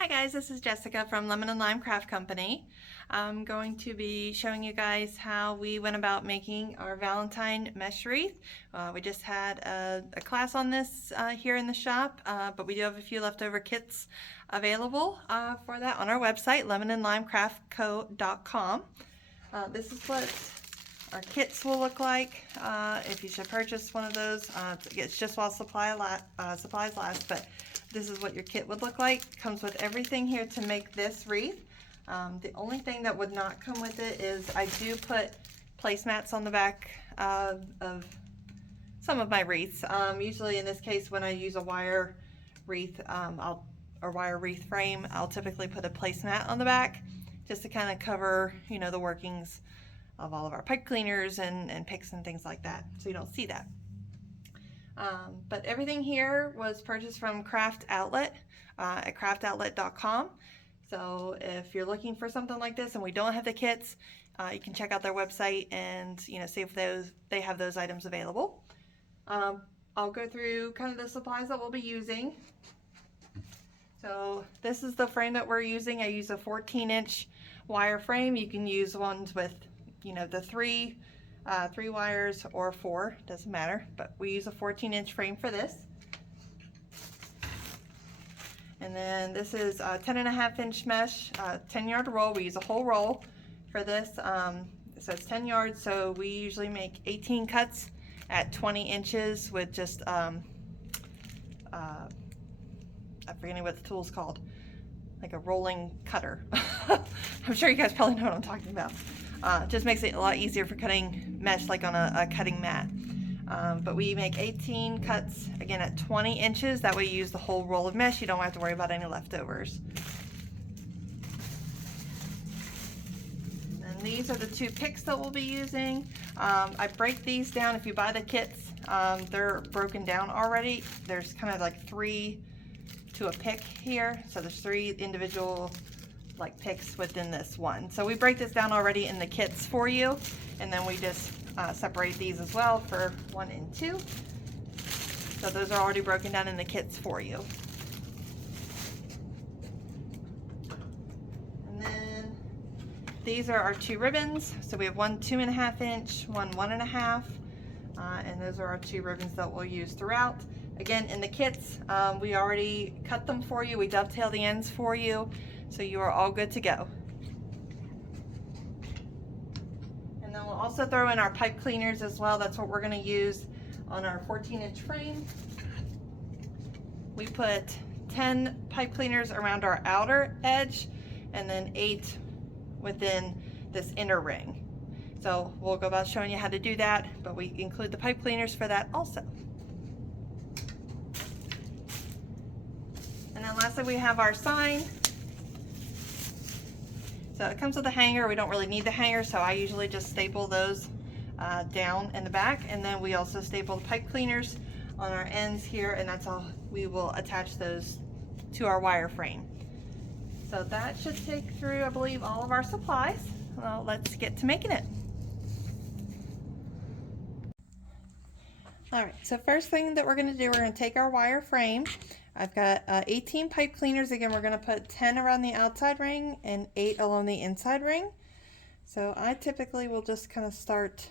Hi guys, this is Jessica from Lemon and Lime Craft Company. I'm going to be showing you guys how we went about making our Valentine mesh wreath. We just had a class on this here in the shop, but we do have a few leftover kits available for that on our website, lemonandlimecraftco.com. This is what our kits will look like if you should purchase one of those. It's just while supplies last, but this is what your kit would look like. Comes with everything here to make this wreath. The only thing that would not come with it is I do put placemats on the back of some of my wreaths. Usually in this case, when I use a wire wreath, or wire wreath frame, I'll typically put a placemat on the back just to kind of cover, you know, the workings of all of our pipe cleaners and picks and things like that, so you don't see that. But everything here was purchased from CraftcOutlet at CraftcOutlet.com. So if you're looking for something like this and we don't have the kits, you can check out their website and see if they have those items available. I'll go through kind of the supplies that we'll be using. So this is the frame that we're using. I use a 14-inch wire frame. You can use ones with the three wires or 4, doesn't matter, but we use a 14-inch frame for this. And then this is a 10.5-inch mesh, 10-yard roll. We use a whole roll for this. So it's 10 yards, so we usually make 18 cuts at 20 inches with just I'm forgetting what the tool's called, like a rolling cutter. I'm sure you guys probably know what I'm talking about. Just makes it a lot easier for cutting mesh, like on a cutting mat. But we make 18 cuts, again at 20 inches. That way you use the whole roll of mesh. You don't have to worry about any leftovers. And these are the 2 picks that we'll be using. I break these down. If you buy the kits, they're broken down already. There's kind of like 3 to a pick here. So there's 3 individual picks within this one. So we break this down already in the kits for you, and then we just separate these as well for 1 and 2. So those are already broken down in the kits for you. And then these are our 2 ribbons. So we have one 2.5-inch, one 1.5, and those are our 2 ribbons that we'll use throughout. Again, in the kits, we already cut them for you. We dovetail the ends for you, so you are all good to go. And then we'll also throw in our pipe cleaners as well. That's what we're going to use on our 14-inch frame. We put 10 pipe cleaners around our outer edge and then 8 within this inner ring. So we'll go about showing you how to do that, but we include the pipe cleaners for that also. And then lastly, we have our sign. So it comes with a hanger. We don't really need the hanger, so I usually just staple those down in the back. And then we also staple the pipe cleaners on our ends here, and that's all. We will attach those to our wire frame. So that should take through, I believe, all of our supplies. Well, let's get to making it. All right, so first thing that we're going to do, we're going to take our wire frame. I've got 18 pipe cleaners. Again, we're going to put 10 around the outside ring and 8 along the inside ring. So I typically will just kind of start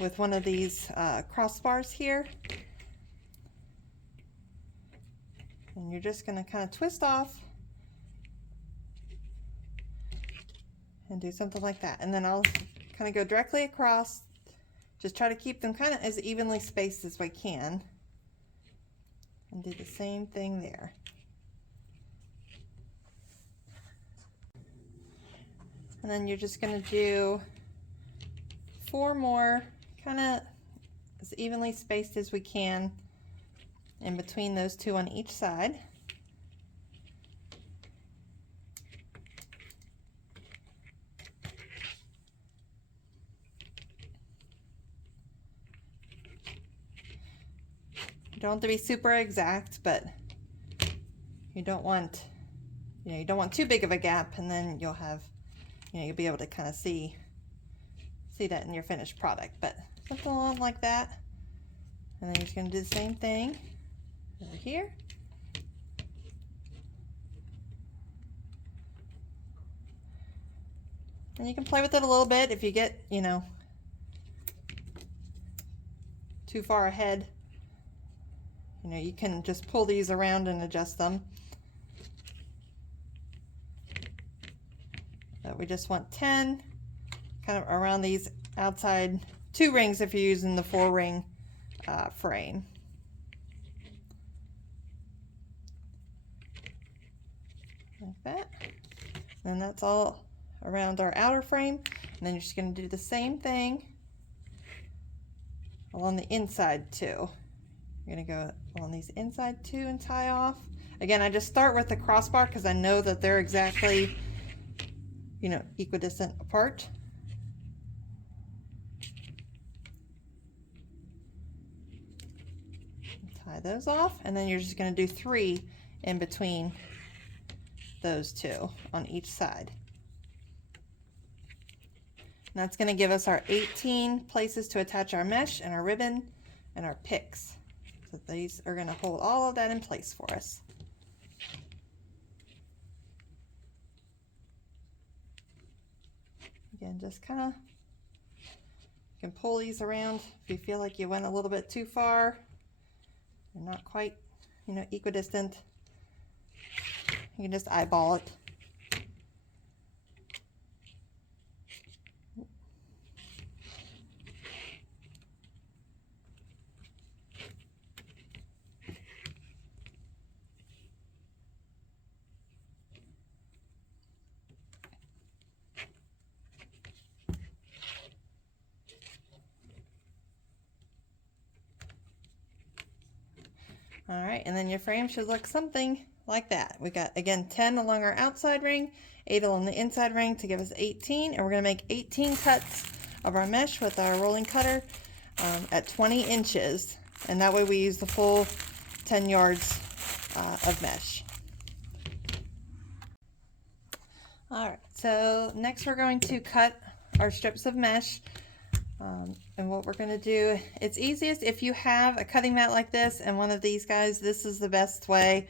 with one of these crossbars here. And you're just going to kind of twist off and do something like that. And then I'll kind of go directly across. Just try to keep them kind of as evenly spaced as we can. And do the same thing there. And then you're just going to do 4 more, kind of as evenly spaced as we can in between those 2 on each side. You don't have to be super exact, but you don't want, you don't want too big of a gap, and then you'll have, you'll be able to kind of see that in your finished product. But something along like that, and then you're just going to do the same thing over here. And you can play with it a little bit if you get, you know, too far ahead. You know, you can just pull these around and adjust them. But we just want 10 kind of around these outside 2 rings if you're using the 4-ring frame. Like that. And that's all around our outer frame. And then you're just going to do the same thing along the inside too. You're going to go along these inside 2 and tie off. Again, I just start with the crossbar because I know that they're exactly, you know, equidistant apart. Tie those off, and then you're just going to do 3 in between those 2 on each side. And that's going to give us our 18 places to attach our mesh and our ribbon and our picks. So these are going to hold all of that in place for us. Again, just kind of, you can pull these around if you feel like you went a little bit too far. They're not quite, you know, equidistant. You can just eyeball it. All right, and then your frame should look something like that. We got, again, 10 along our outside ring, 8 along the inside ring to give us 18, and we're going to make 18 cuts of our mesh with our rolling cutter at 20 inches, and that way we use the full 10 yards of mesh. All right, so next we're going to cut our strips of mesh. And what we're going to do, it's easiest if you have a cutting mat like this and one of these guys. This is the best way.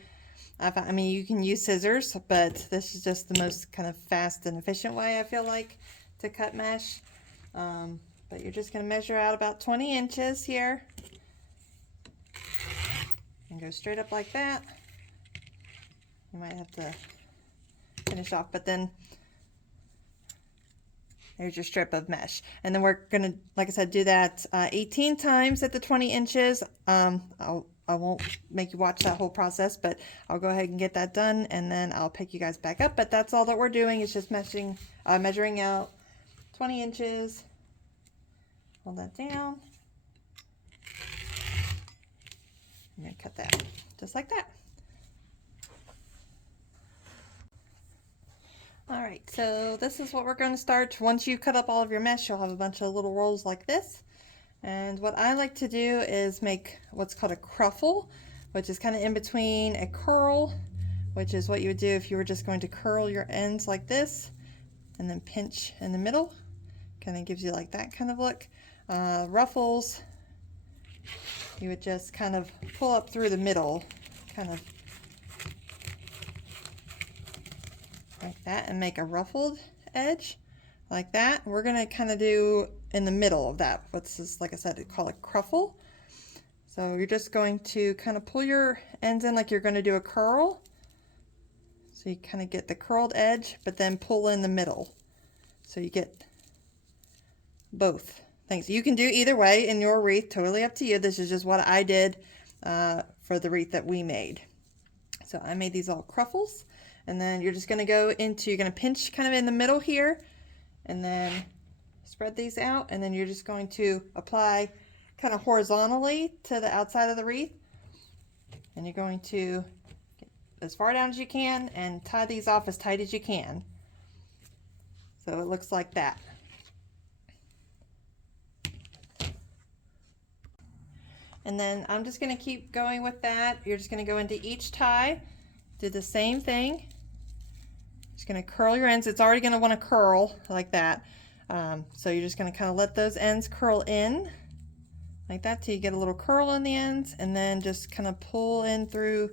I mean, you can use scissors, but this is just the most kind of fast and efficient way, I feel like, to cut mesh. But you're just going to measure out about 20 inches here and go straight up like that. You might have to finish off, but then there's your strip of mesh. And then we're going to, like I said, do that 18 times at the 20 inches. I won't make you watch that whole process, but I'll go ahead and get that done, and then I'll pick you guys back up. But that's all that we're doing, is just measuring out 20 inches. Hold that down. I'm going to cut that just like that. All right, so this is what we're going to start. Once you cut up all of your mesh, you'll have a bunch of little rolls like this. And what I like to do is make what's called a cruffle, which is kind of in between a curl, which is what you would do if you were just going to curl your ends like this and then pinch in the middle. Kind of gives you like that kind of look. Ruffles, you would just kind of pull up through the middle, kind of like that, and make a ruffled edge like that. We're going to kind of do in the middle of that what's this, like I said, we call it cruffle. So you're just going to kind of pull your ends in like you're going to do a curl, so you kind of get the curled edge, but then pull in the middle, so you get both things. You can do either way in your wreath, totally up to you. This is just what I did for the wreath that we made. So I made these all cruffles. And then you're just going to go into, you're going to pinch kind of in the middle here, and then spread these out, and then you're just going to apply kind of horizontally to the outside of the wreath. And you're going to get as far down as you can and tie these off as tight as you can. So it looks like that. And then I'm just going to keep going with that. You're just going to go into each tie, do the same thing. Just going to curl your ends. It's already going to want to curl like that. So you're just going to kind of let those ends curl in like that till you get a little curl in the ends, and then just kind of pull in through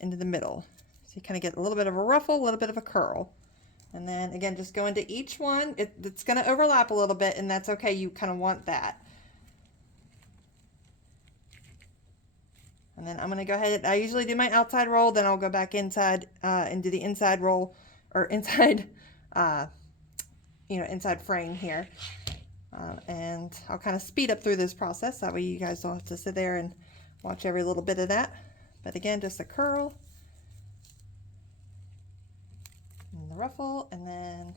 into the middle. So you kind of get a little bit of a ruffle, a little bit of a curl And then again, just go into each one. It's going to overlap a little bit, and that's okay. You kind of want that. And then I'm going to go ahead. I usually do my outside roll, then I'll go back inside and do the inside roll, or inside, inside frame here. And I'll kind of speed up through this process. That way you guys don't have to sit there and watch every little bit of that. But again, just a curl. And the ruffle, and then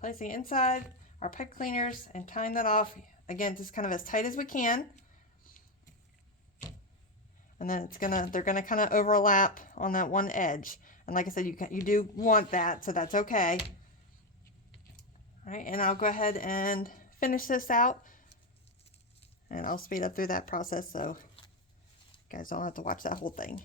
placing it inside our pipe cleaners and tying that off. Again, just kind of as tight as we can. And then they're gonna kind of overlap on that one edge. And like I said, you do want that, so that's okay. All right, and I'll go ahead and finish this out, and I'll speed up through that process so you guys don't have to watch that whole thing.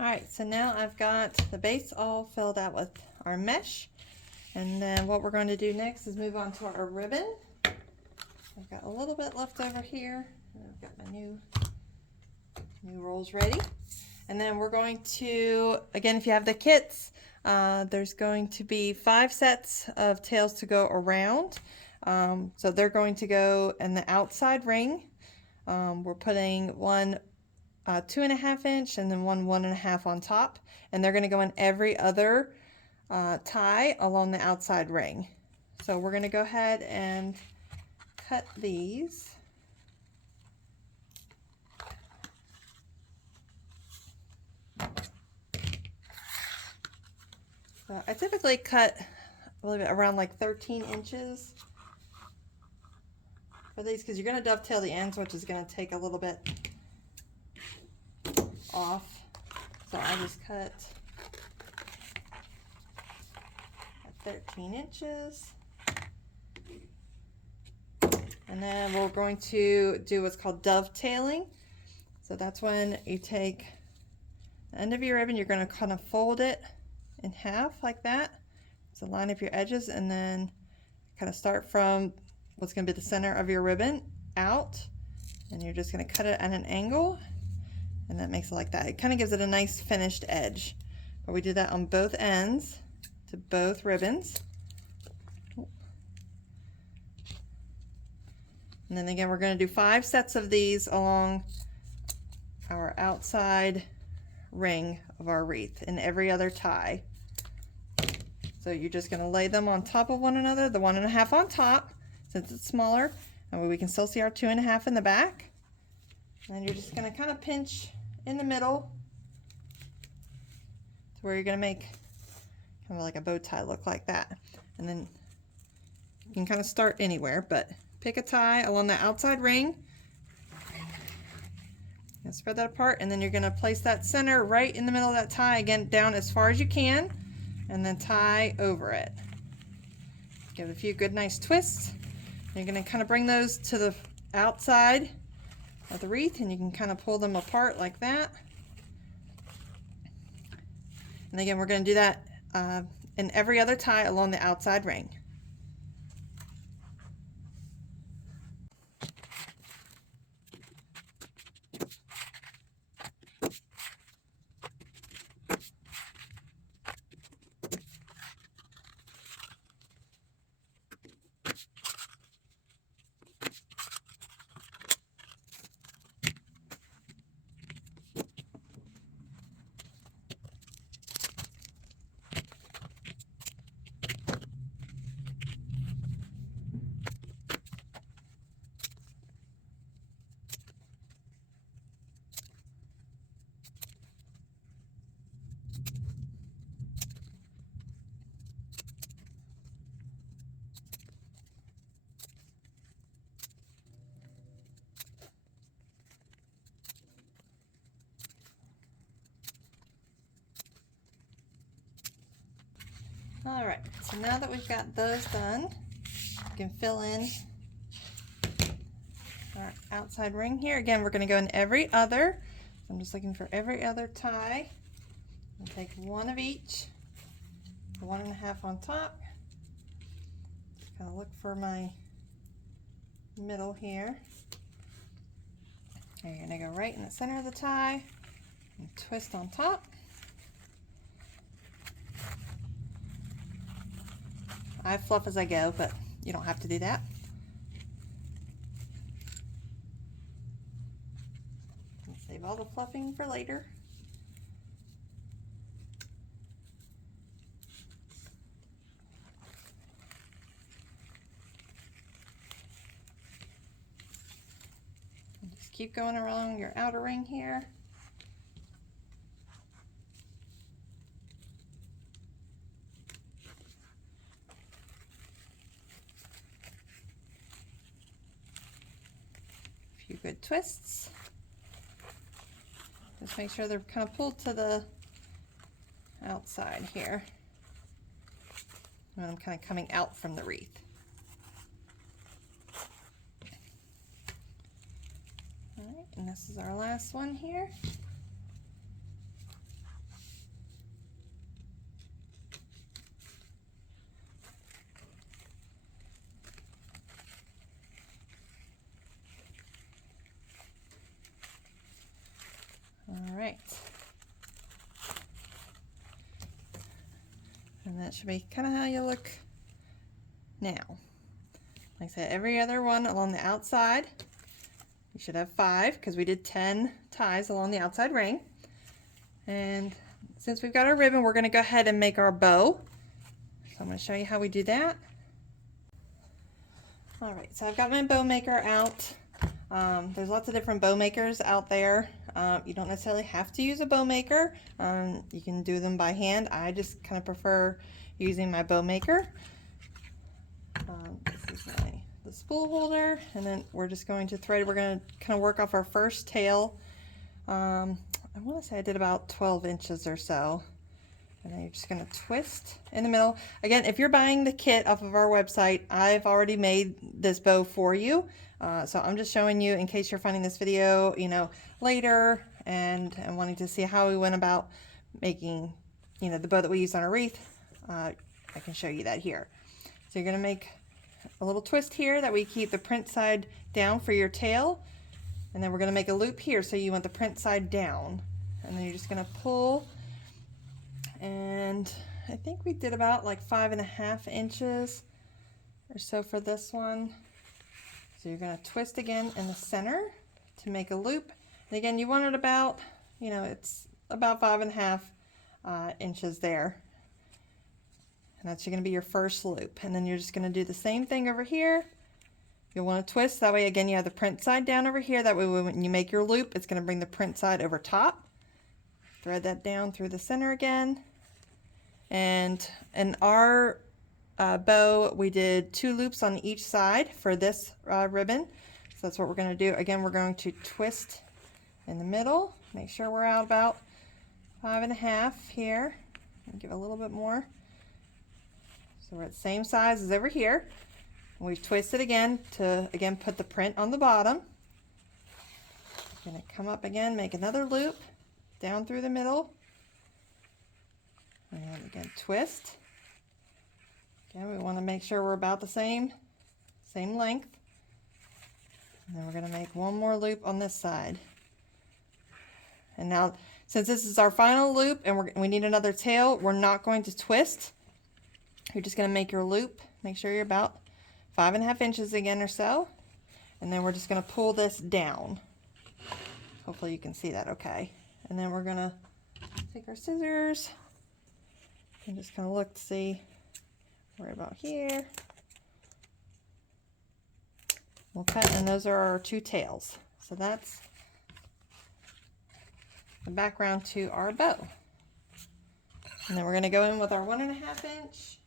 All right, so now I've got the base all filled out with our mesh. And then what we're going to do next is move on to our ribbon. I've got a little bit left over here. I've got my new rolls ready. And then we're going to, again, if you have the kits, there's going to be 5 sets of tails to go around. So they're going to go in the outside ring. We're putting one 2.5 inch and then one 1.5 on top, and they're going to go in every other tie along the outside ring. So we're going to go ahead and cut these. So I typically cut a little bit around like 13 inches for these, because you're going to dovetail the ends, which is going to take a little bit off. So I just cut at 13 inches. And then we're going to do what's called dovetailing. So that's when you take the end of your ribbon, you're going to kind of fold it in half like that. So line up your edges, and then kind of start from what's going to be the center of your ribbon out, and you're just going to cut it at an angle. And that makes it like that. It kind of gives it a nice finished edge. But we do that on both ends to both ribbons. And then again, we're going to do 5 sets of these along our outside ring of our wreath in every other tie. So you're just going to lay them on top of one another, the 1.5 on top, since it's smaller, and we can still see our 2.5 in the back. And then you're just going to kind of pinch in the middle to where you're going to make kind of like a bow tie look like that. And then you can kind of start anywhere, but pick a tie along the outside ring and spread that apart, and then you're going to place that center right in the middle of that tie, again down as far as you can, and then tie over it. Give it a few good nice twists. You're going to kind of bring those to the outside of the wreath, and you can kind of pull them apart like that. And again, we're going to do that in every other tie along the outside ring. All right, so now that we've got those done, we can fill in our outside ring here. Again, we're going to go in every other. I'm just looking for every other tie. And take one of each, 1.5 on top. Just kind of look for my middle here. And you're going to go right in the center of the tie and twist on top. I fluff as I go, but you don't have to do that. And save all the fluffing for later. And just keep going around your outer ring here. Good twists. Just make sure they're kind of pulled to the outside here. And I'm kind of coming out from the wreath. All right, and this is our last one here. All right, and that should be kind of how you look now. Like I said, every other one along the outside, you should have 5 because we did 10 ties along the outside ring. And since we've got our ribbon, we're going to go ahead and make our bow. So I'm going to show you how we do that. All right, so I've got my bow maker out. There's lots of different bow makers out there. You don't necessarily have to use a bow maker. You can do them by hand. I just kind of prefer using my bow maker. This is the spool holder, and then we're just going to thread. We're going to kind of work off our first tail. I want to say I did about 12 inches or so. And then you're just going to twist in the middle. Again, if you're buying the kit off of our website, I've already made this bow for you. So I'm just showing you in case you're finding this video, you know, later and wanting to see how we went about making, you know, the bow that we use on our wreath. I can show you that here. So you're going to make a little twist here that we keep the print side down for your tail. And then we're going to make a loop here. So you want the print side down. And then you're just going to pull. And I think we did about like 5.5 inches or so for this one. So you're going to twist again in the center to make a loop. And again, you want it about, you know, it's about 5.5 inches there. And that's going to be your first loop. And then you're just going to do the same thing over here. You'll want to twist. That way, again, you have the print side down over here. That way, when you make your loop, it's going to bring the print side over top. Thread that down through the center again. And in our bow, we did 2 loops on each side for this ribbon. So that's what we're going to do. Again, we're going to twist in the middle. Make sure we're out about 5.5 here. And give a little bit more. So we're at the same size as over here. And we've twisted again to, again, put the print on the bottom. Going to come up again, make another loop down through the middle. And again, twist. Again, we want to make sure we're about the same length. And then we're going to make one more loop on this side. And now, since this is our final loop and we need another tail, we're not going to twist. You're just going to make your loop. Make sure you're about 5.5 inches again or so. And then we're just going to pull this down. Hopefully you can see that okay. And then we're going to take our scissors and just kind of look to see right about here. We'll cut, and those are our 2 tails. So that's the background to our bow. And then we're going to go in with our 1.5 inch.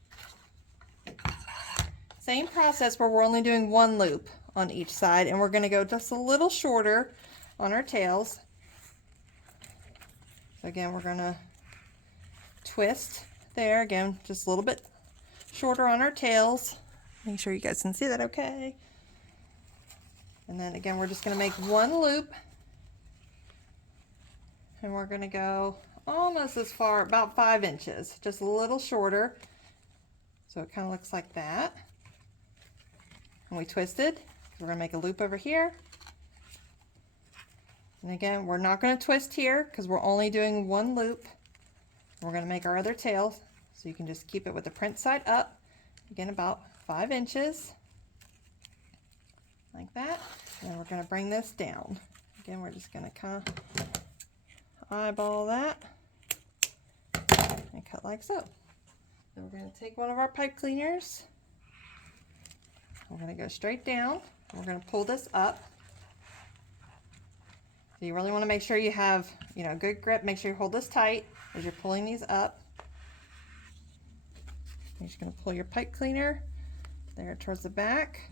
Same process where we're only doing 1 loop on each side, and we're going to go just a little shorter on our tails. So again, we're going to twist there. Again, just a little bit shorter on our tails. Make sure you guys can see that okay. And then again, we're just going to make one loop. And we're going to go almost as far, about 5 inches, just a little shorter. So it kind of looks like that. And we twisted. We're going to make a loop over here. And again, we're not going to twist here because we're only doing one loop. We're going to make our other tail, so you can just keep it with the print side up. Again, about 5 inches. Like that. And then we're going to bring this down. Again, we're just going to kind of eyeball that and cut like so. Then we're going to take one of our pipe cleaners. We're going to go straight down. We're going to pull this up. So you really want to make sure you have, good grip. Make sure you hold this tight as you're pulling these up. You're just going to pull your pipe cleaner there towards the back.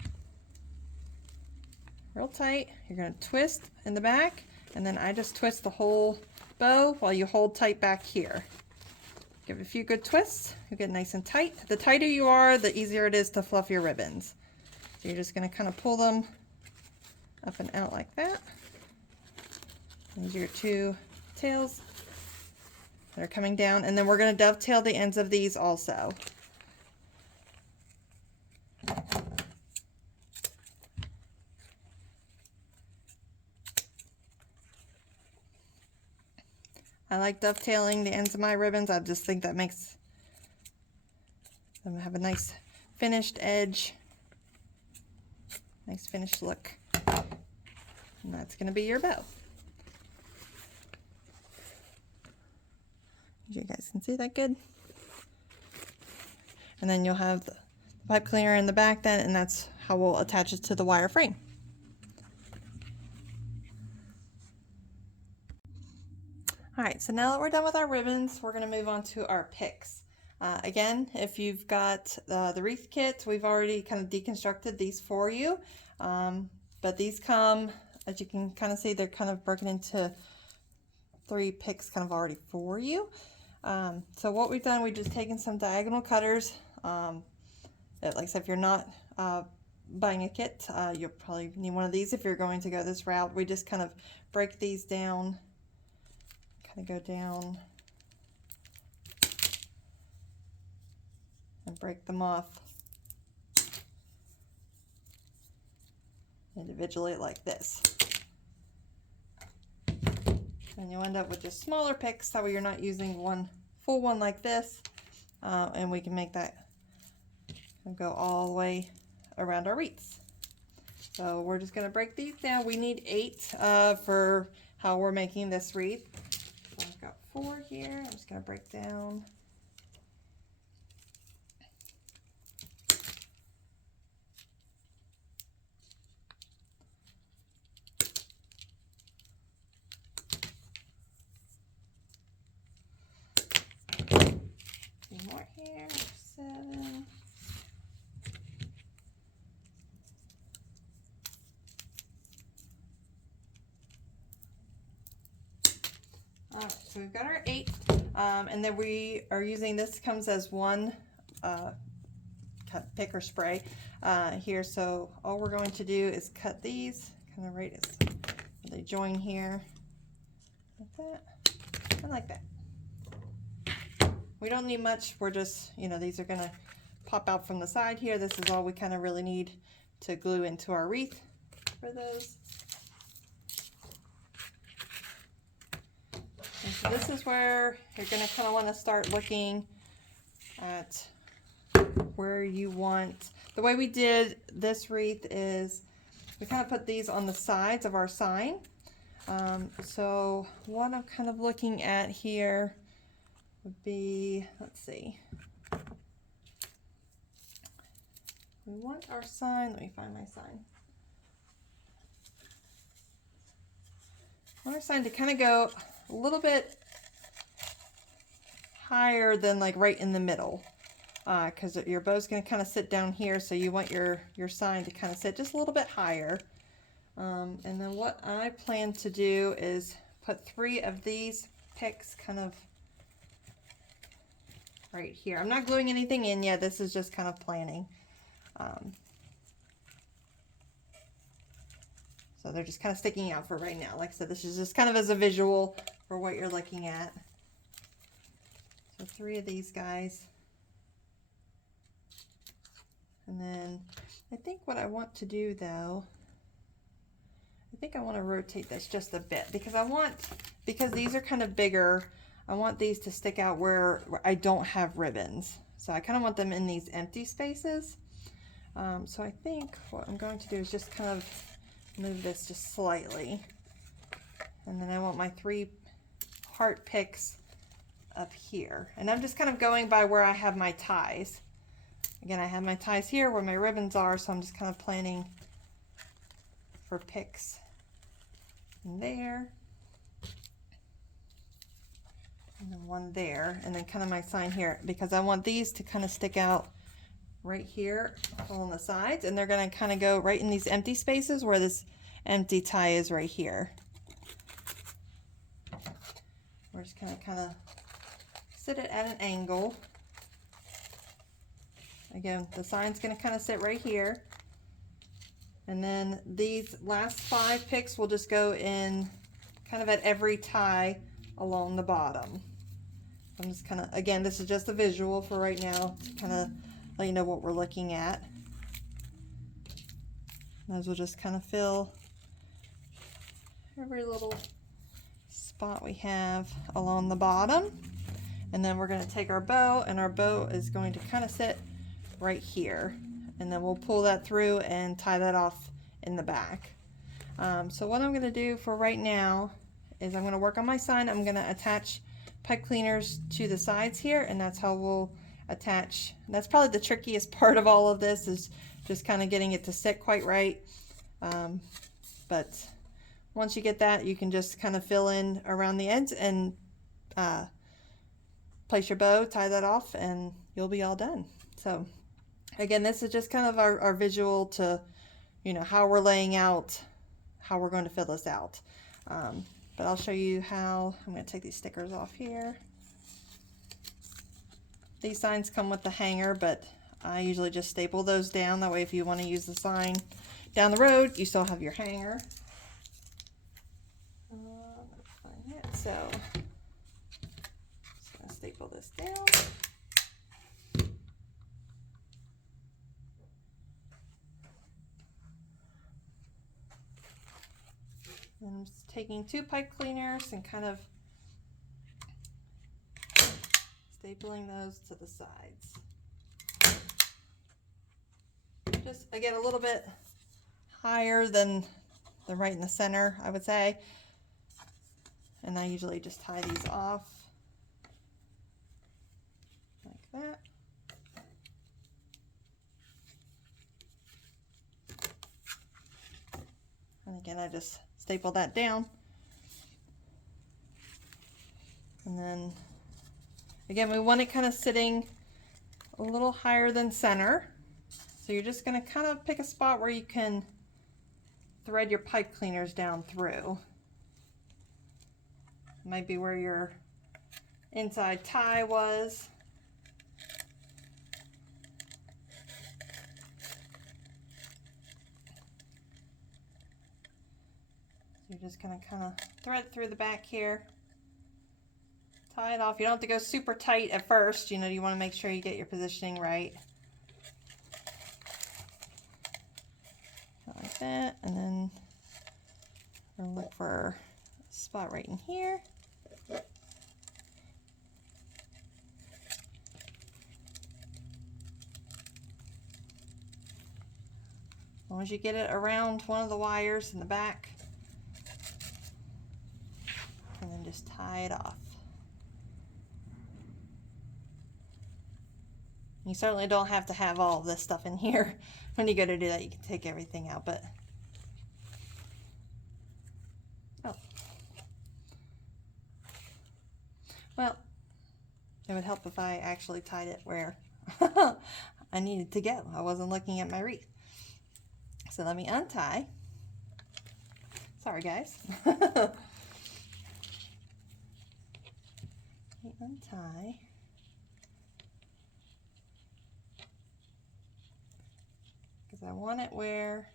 Real tight. You're going to twist in the back, and then I just twist the whole bow while you hold tight back here. Give it a few good twists. You get nice and tight. The tighter you are, the easier it is to fluff your ribbons. So you're just going to kind of pull them up and out like that. These are your 2 tails that are coming down, and then we're going to dovetail the ends of these also. I like dovetailing the ends of my ribbons. I just think that makes them have a nice finished edge, nice finished look. And that's going to be your bow. You guys can see that good. And then you'll have the pipe cleaner in the back then, and that's how we'll attach it to the wire frame. Alright, so now that we're done with our ribbons, we're going to move on to our picks. Again, if you've got the Wreath kit, we've already kind of deconstructed these for you. But these come, as you can kind of see, they're kind of broken into 3 picks kind of already for you. So what we've done, we've just taken some diagonal cutters. Like I said, if you're not buying a kit, you'll probably need one of these if you're going to go this route. We just kind of break these down. Kind of go down and break them off individually like this. And you end up with just smaller picks, that way you're not using one full one like this, and we can make that go all the way around our wreaths. So we're just going to break these down. We need 8 for how we're making this wreath. So I've got 4 here. I'm just going to break down. More here, 7. Alright, so we've got our 8, and then we are using, this comes as one pick or spray here, so all we're going to do is cut these kind of right as they join here, like that, and like that. We don't need much, we're just, these are going to pop out from the side here. This is all we kind of really need to glue into our wreath for those. And so this is where you're going to kind of want to start looking at where you want. The way we did this wreath is we kind of put these on the sides of our sign. So what I'm kind of looking at here would be, let's see, we want our sign, let me find my sign. I want our sign to kind of go a little bit higher than like right in the middle, because your bow's going to kind of sit down here, so you want your sign to kind of sit just a little bit higher. And then what I plan to do is put 3 of these picks kind of right here. I'm not gluing anything in yet. This is just kind of planning. So they're just kind of sticking out for right now. Like I said, this is just kind of as a visual for what you're looking at. So 3 of these guys. And then I think what I want to do though, I think I want to rotate this just a bit because these are kind of bigger, I want these to stick out where I don't have ribbons. So I kind of want them in these empty spaces. So I think what I'm going to do is just kind of move this just slightly. And then I want my 3 heart picks up here. And I'm just kind of going by where I have my ties. Again, I have my ties here where my ribbons are, so I'm just kind of planning for picks in there. And then 1 there, and then kind of my sign here, because I want these to kind of stick out right here on the sides, and they're going to kind of go right in these empty spaces where this empty tie is right here. We're just going to kind of sit it at an angle. Again, the sign's going to kind of sit right here. And then these last 5 picks will just go in kind of at every tie along the bottom. I'm just kind of, again, this is just a visual for right now to kind of let you know what we're looking at. Those will just kind of fill every little spot we have along the bottom. And then we're going to take our bow, and our bow is going to kind of sit right here. And then we'll pull that through and tie that off in the back. So what I'm going to do for right now is I'm going to work on my sign. I'm going to attach pipe cleaners to the sides here, and that's how we'll attach. That's probably the trickiest part of all of this, is just kind of getting it to sit quite right. But once you get that, you can just kind of fill in around the ends and place your bow, tie that off, and you'll be all done. So again, this is just kind of our visual to, you know, how we're laying out, how we're going to fill this out. But I'll show you how. I'm going to take these stickers off here. These signs come with the hanger, but I usually just staple those down. That way if you want to use the sign down the road, you still have your hanger. Let's find it. So just going to staple this down. I'm just taking 2 pipe cleaners and kind of stapling those to the sides. Just, again, a little bit higher than the right in the center, I would say. And I usually just tie these off like that. And again, I just staple that down. And then, again, we want it kind of sitting a little higher than center. So you're just going to kind of pick a spot where you can thread your pipe cleaners down through. Might be where your inside tie was. You're just going to kind of thread it through the back here. Tie it off. You don't have to go super tight at first. You know, you want to make sure you get your positioning right. Like that. And then we're going to look for a spot right in here. As long as you get it around one of the wires in the back. And then just tie it off. You certainly don't have to have all of this stuff in here. When you go to do that, you can take everything out, but oh. Well, it would help if I actually tied it where I needed to go. I wasn't looking at my wreath. So let me untie. Sorry, guys. Untie. want it where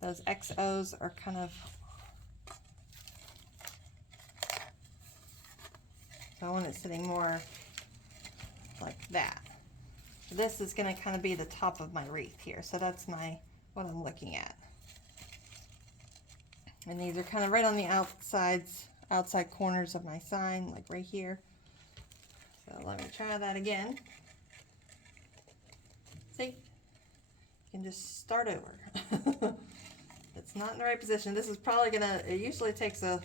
those XOs are kind of, so I want it sitting more like that. This is going to kind of be the top of my wreath here, so that's what I'm looking at. And these are kind of right on the outside corners of my sign, like right here. So let me try that again. See? You can just start over. It's not in the right position. This is probably it usually takes a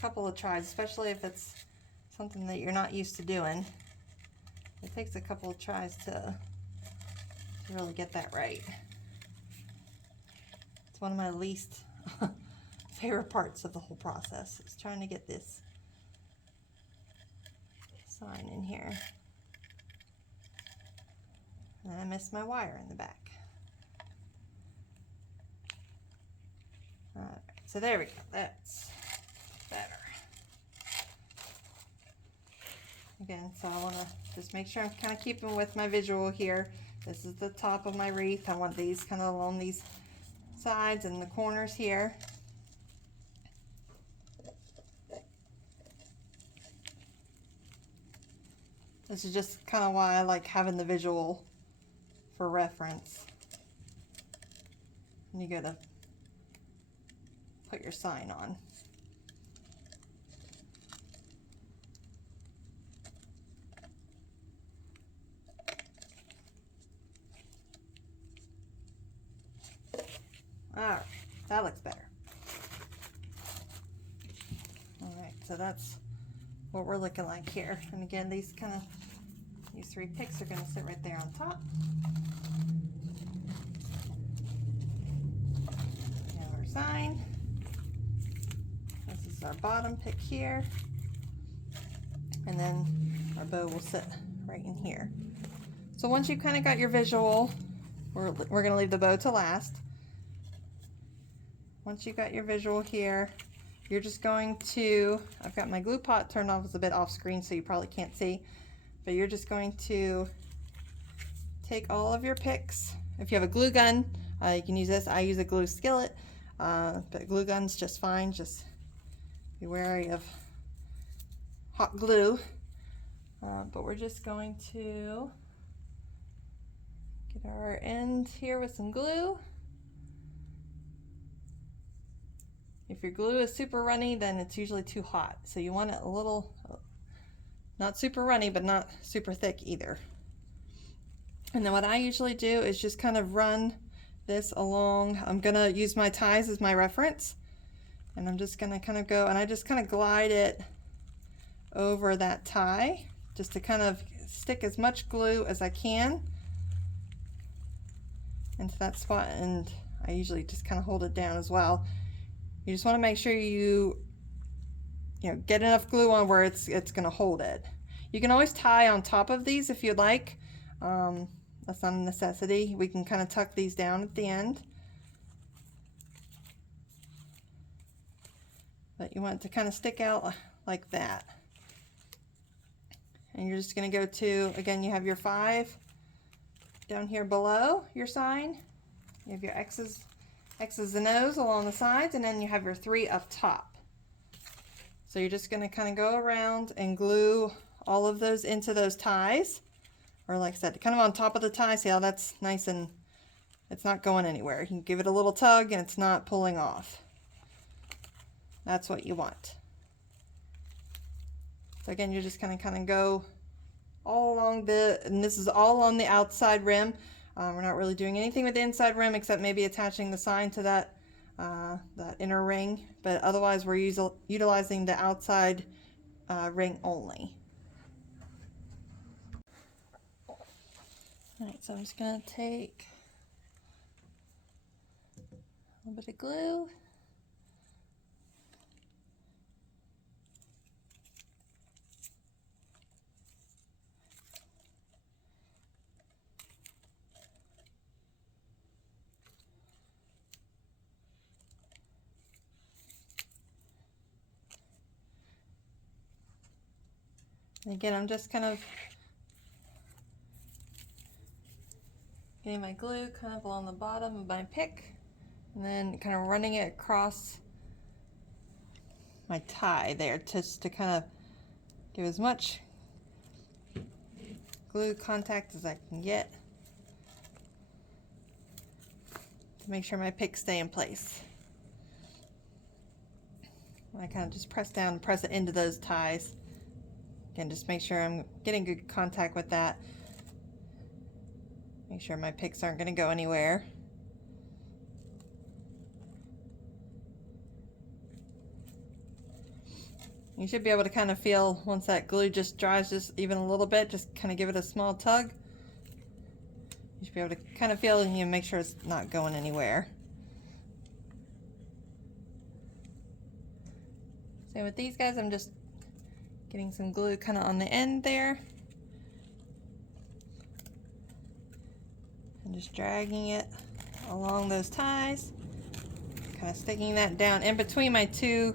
couple of tries, especially if it's something that you're not used to doing. It takes a couple of tries to really get that right. It's one of my least favorite parts of the whole process, is trying to get this sign in here. And I missed my wire in the back. Alright, so there we go. That's better. Again, so I want to just make sure I'm kind of keeping with my visual here. This is the top of my wreath. I want these kind of along these sides and the corners here. This is just kind of why I like having the visual for reference. And you gotta put your sign on. Alright, that looks better. Alright, so that's what we're looking like here. And again, these three picks are going to sit right there on top. We have our sign. This is our bottom pick here. And then our bow will sit right in here. So once you've kind of got your visual, we're going to leave the bow to last. Once you got your visual here, you're just going to, I've got my glue pot turned off, it's a bit off screen so you probably can't see, but you're just going to take all of your picks. If you have a glue gun, you can use this. I use a glue skillet, but glue gun's just fine. Just be wary of hot glue. But we're just going to get our end here with some glue. If your glue is super runny, then it's usually too hot. So you want it a little, not super runny, but not super thick either. And then what I usually do is just kind of run this along. I'm gonna use my ties as my reference. And I'm just gonna kind of go, and I just kind of glide it over that tie, just to kind of stick as much glue as I can into that spot. And I usually just kind of hold it down as well. You just want to make sure you get enough glue on where it's going to hold it. You can always tie on top of these if you'd like. That's not a necessity. We can kind of tuck these down at the end. But you want it to kind of stick out like that. And you're just going to go to, again, you have your 5 down here below your sign. You have your X's and O's along the sides, and then you have your 3 up top. So you're just going to kind of go around and glue all of those into those ties, or like I said, kind of on top of the tie. See how that's nice and it's not going anywhere. You can give it a little tug and it's not pulling off. That's what you want. So again, you're just going to kind of go all along and this is all on the outside rim. We're not really doing anything with the inside rim except maybe attaching the sign to that inner ring, but otherwise we're utilizing the outside ring only. Alright, so I'm just going to take a little bit of glue. And again, I'm just kind of getting my glue kind of along the bottom of my pick, and then kind of running it across my tie there, just to kind of give as much glue contact as I can get to make sure my picks stay in place. I kind of just press down and press it into those ties. Again, just make sure I'm getting good contact with that. Make sure my picks aren't going to go anywhere. You should be able to kind of feel, once that glue just dries just even a little bit, just kind of give it a small tug. You should be able to kind of feel and make sure it's not going anywhere. Same with these guys, I'm just getting some glue kind of on the end there. And just dragging it along those ties. Kind of sticking that down in between my two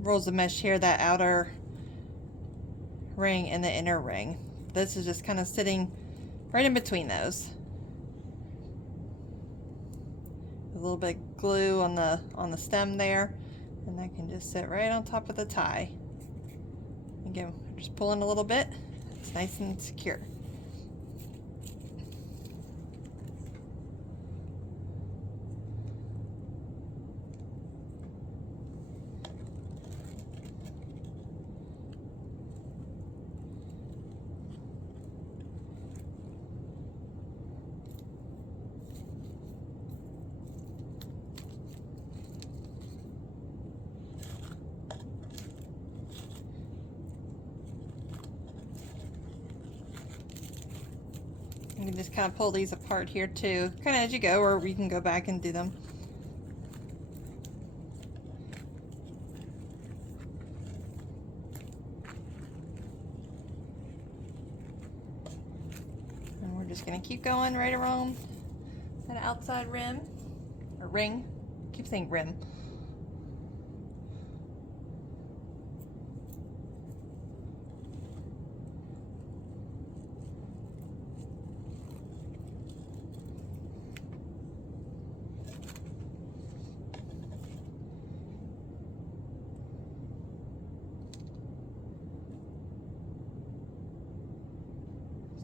rolls of mesh here, that outer ring and the inner ring. This is just kind of sitting right in between those. A little bit of glue on the stem there, and that can just sit right on top of the tie. Again, just pulling a little bit. It's nice and secure. You can just kind of pull these apart here too, kind of as you go, or you can go back and do them. And we're just going to keep going right around that outside rim, or ring. I keep saying rim.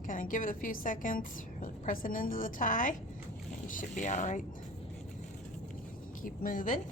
Kind of give it a few seconds, really press it into the tie, and you should be all right. Keep moving.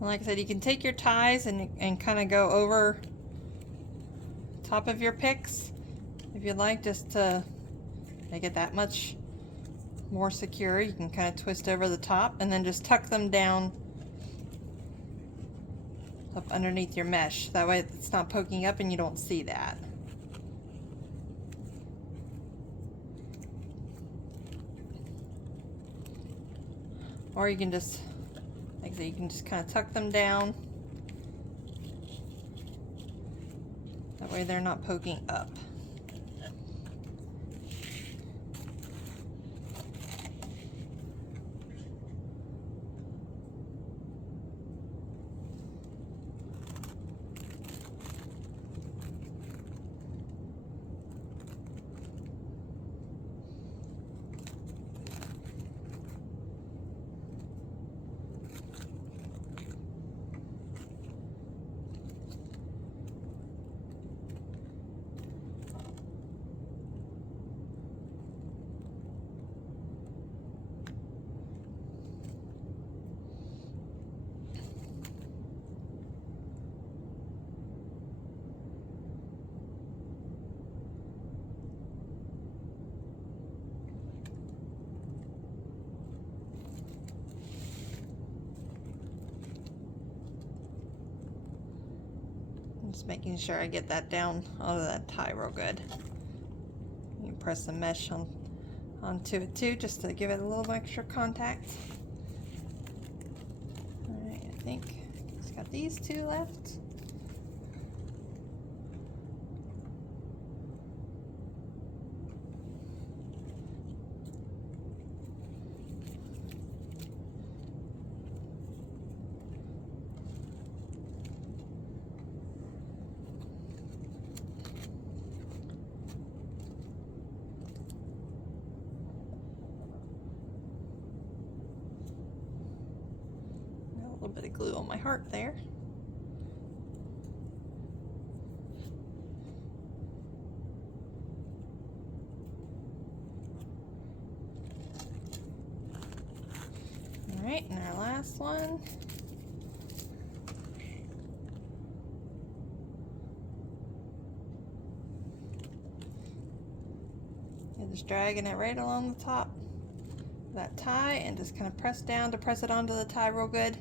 Like I said, you can take your ties and kind of go over top of your picks if you'd like, just to make it that much more secure. You can kind of twist over the top and then just tuck them down up underneath your mesh. That way it's not poking up and you don't see that. Or you can just, like I said, you can just kind of tuck them down. That way they're not poking up. Just making sure I get that down out of that tie real good. You can press the mesh onto it too, just to give it a little extra contact. think it's got these two left. A little bit of glue on my heart there. All right, and our last one. And just dragging it right along the top of that tie and just kind of press down to press it onto the tie real good.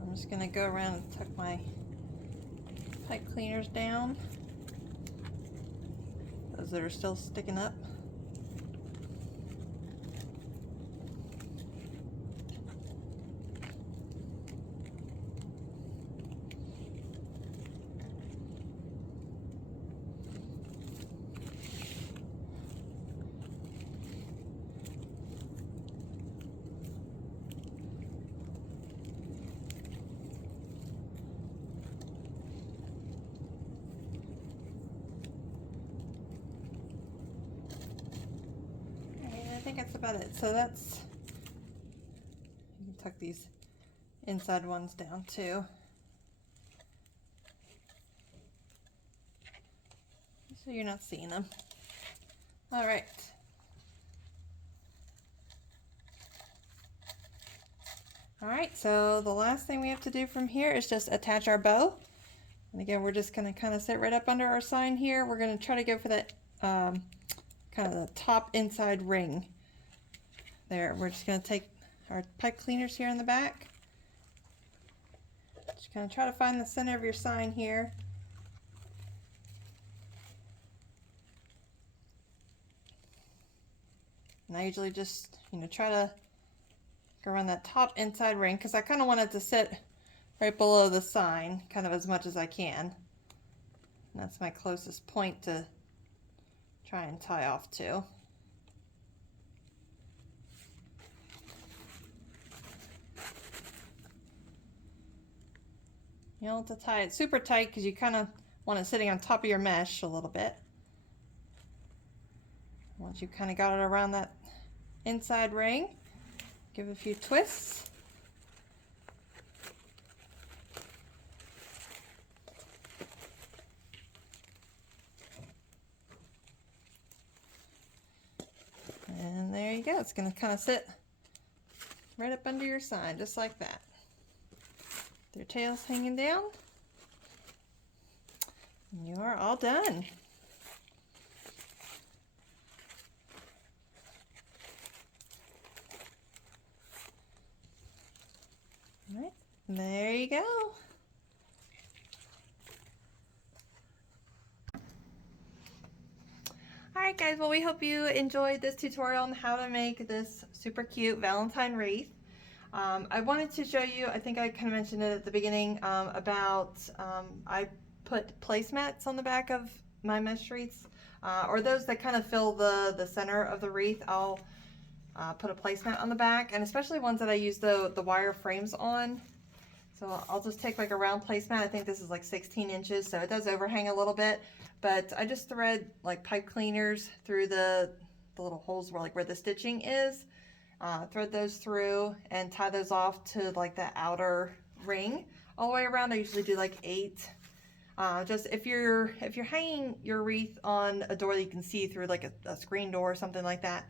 I'm just going to go around and tuck my pipe cleaners down, those that are still sticking up. I think that's about it. So that's, you can tuck these inside ones down too. So you're not seeing them. All right. All right, so the last thing we have to do from here is just attach our bow. And again, we're just gonna kind of sit right up under our sign here. We're gonna try to go for that kind of the top inside ring. There, we're just going to take our pipe cleaners here in the back. Just kind of try to find the center of your sign here. And I usually just, try to go around that top inside ring because I kind of want it to sit right below the sign, kind of as much as I can. And that's my closest point to try and tie off to. You don't have to tie it super tight because you kind of want it sitting on top of your mesh a little bit. Once you've kind of got it around that inside ring, give it a few twists. And there you go. It's going to kind of sit right up under your sign, just like that. Their tails hanging down. And you are all done. All right, there you go. Alright guys, well we hope you enjoyed this tutorial on how to make this super cute Valentine wreath. I wanted to show you, I think I kind of mentioned it at the beginning, about I put placemats on the back of my mesh wreaths, or those that kind of fill the center of the wreath. I'll put a placemat on the back, and especially ones that I use the wire frames on. So I'll just take like a round placemat. I think this is like 16 inches, so it does overhang a little bit, but I just thread like pipe cleaners through the little holes where the stitching is. Thread those through and tie those off to like the outer ring all the way around. I usually do like 8. Just if you're hanging your wreath on a door that you can see through, like a screen door or something like that,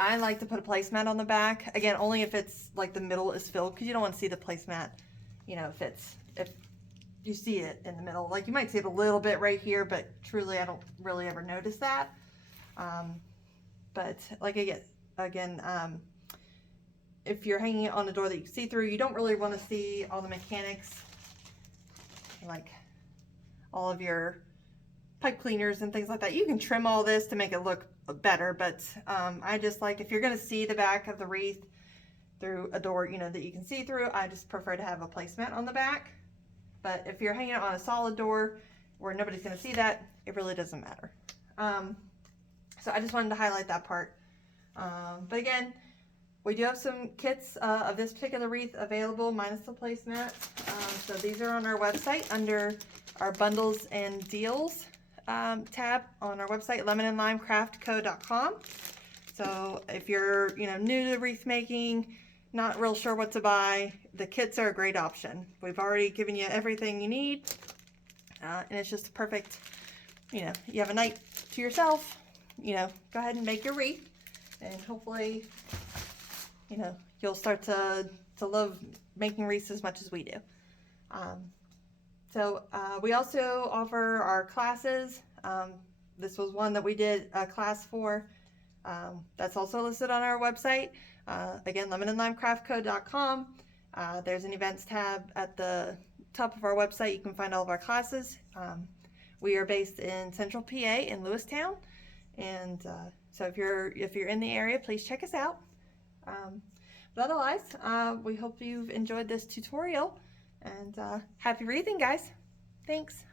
I like to put a placemat on the back. Again, only if it's like the middle is filled, because you don't want to see the placemat, if you see it in the middle. Like you might see it a little bit right here, but truly I don't really ever notice that. But like again, if you're hanging it on a door that you can see through, you don't really want to see all the mechanics, like all of your pipe cleaners and things like that. You can trim all this to make it look better, but I just like, if you're going to see the back of the wreath through a door, you know, that you can see through, I just prefer to have a placemat on the back. But if you're hanging it on a solid door where nobody's going to see that, it really doesn't matter. So I just wanted to highlight that part. But again, we do have some kits of this particular wreath available, minus the placemat. So these are on our website under our bundles and deals tab on our website, lemonandlimecraftco.com. So if you're, you know, new to wreath making, not real sure what to buy, the kits are a great option. We've already given you everything you need, and it's just a perfect, you know, you have a night to yourself, you know, go ahead and make your wreath, and hopefully, you know, you'll start to love making wreaths as much as we do. So we also offer our classes. This was one that we did a class for. That's also listed on our website. Again, lemonandlimecraftco.com. There's an events tab at the top of our website. You can find all of our classes. We are based in Central PA in Lewistown, and so if you're in the area, please check us out. But otherwise, we hope you've enjoyed this tutorial, and happy wreathing, guys. Thanks.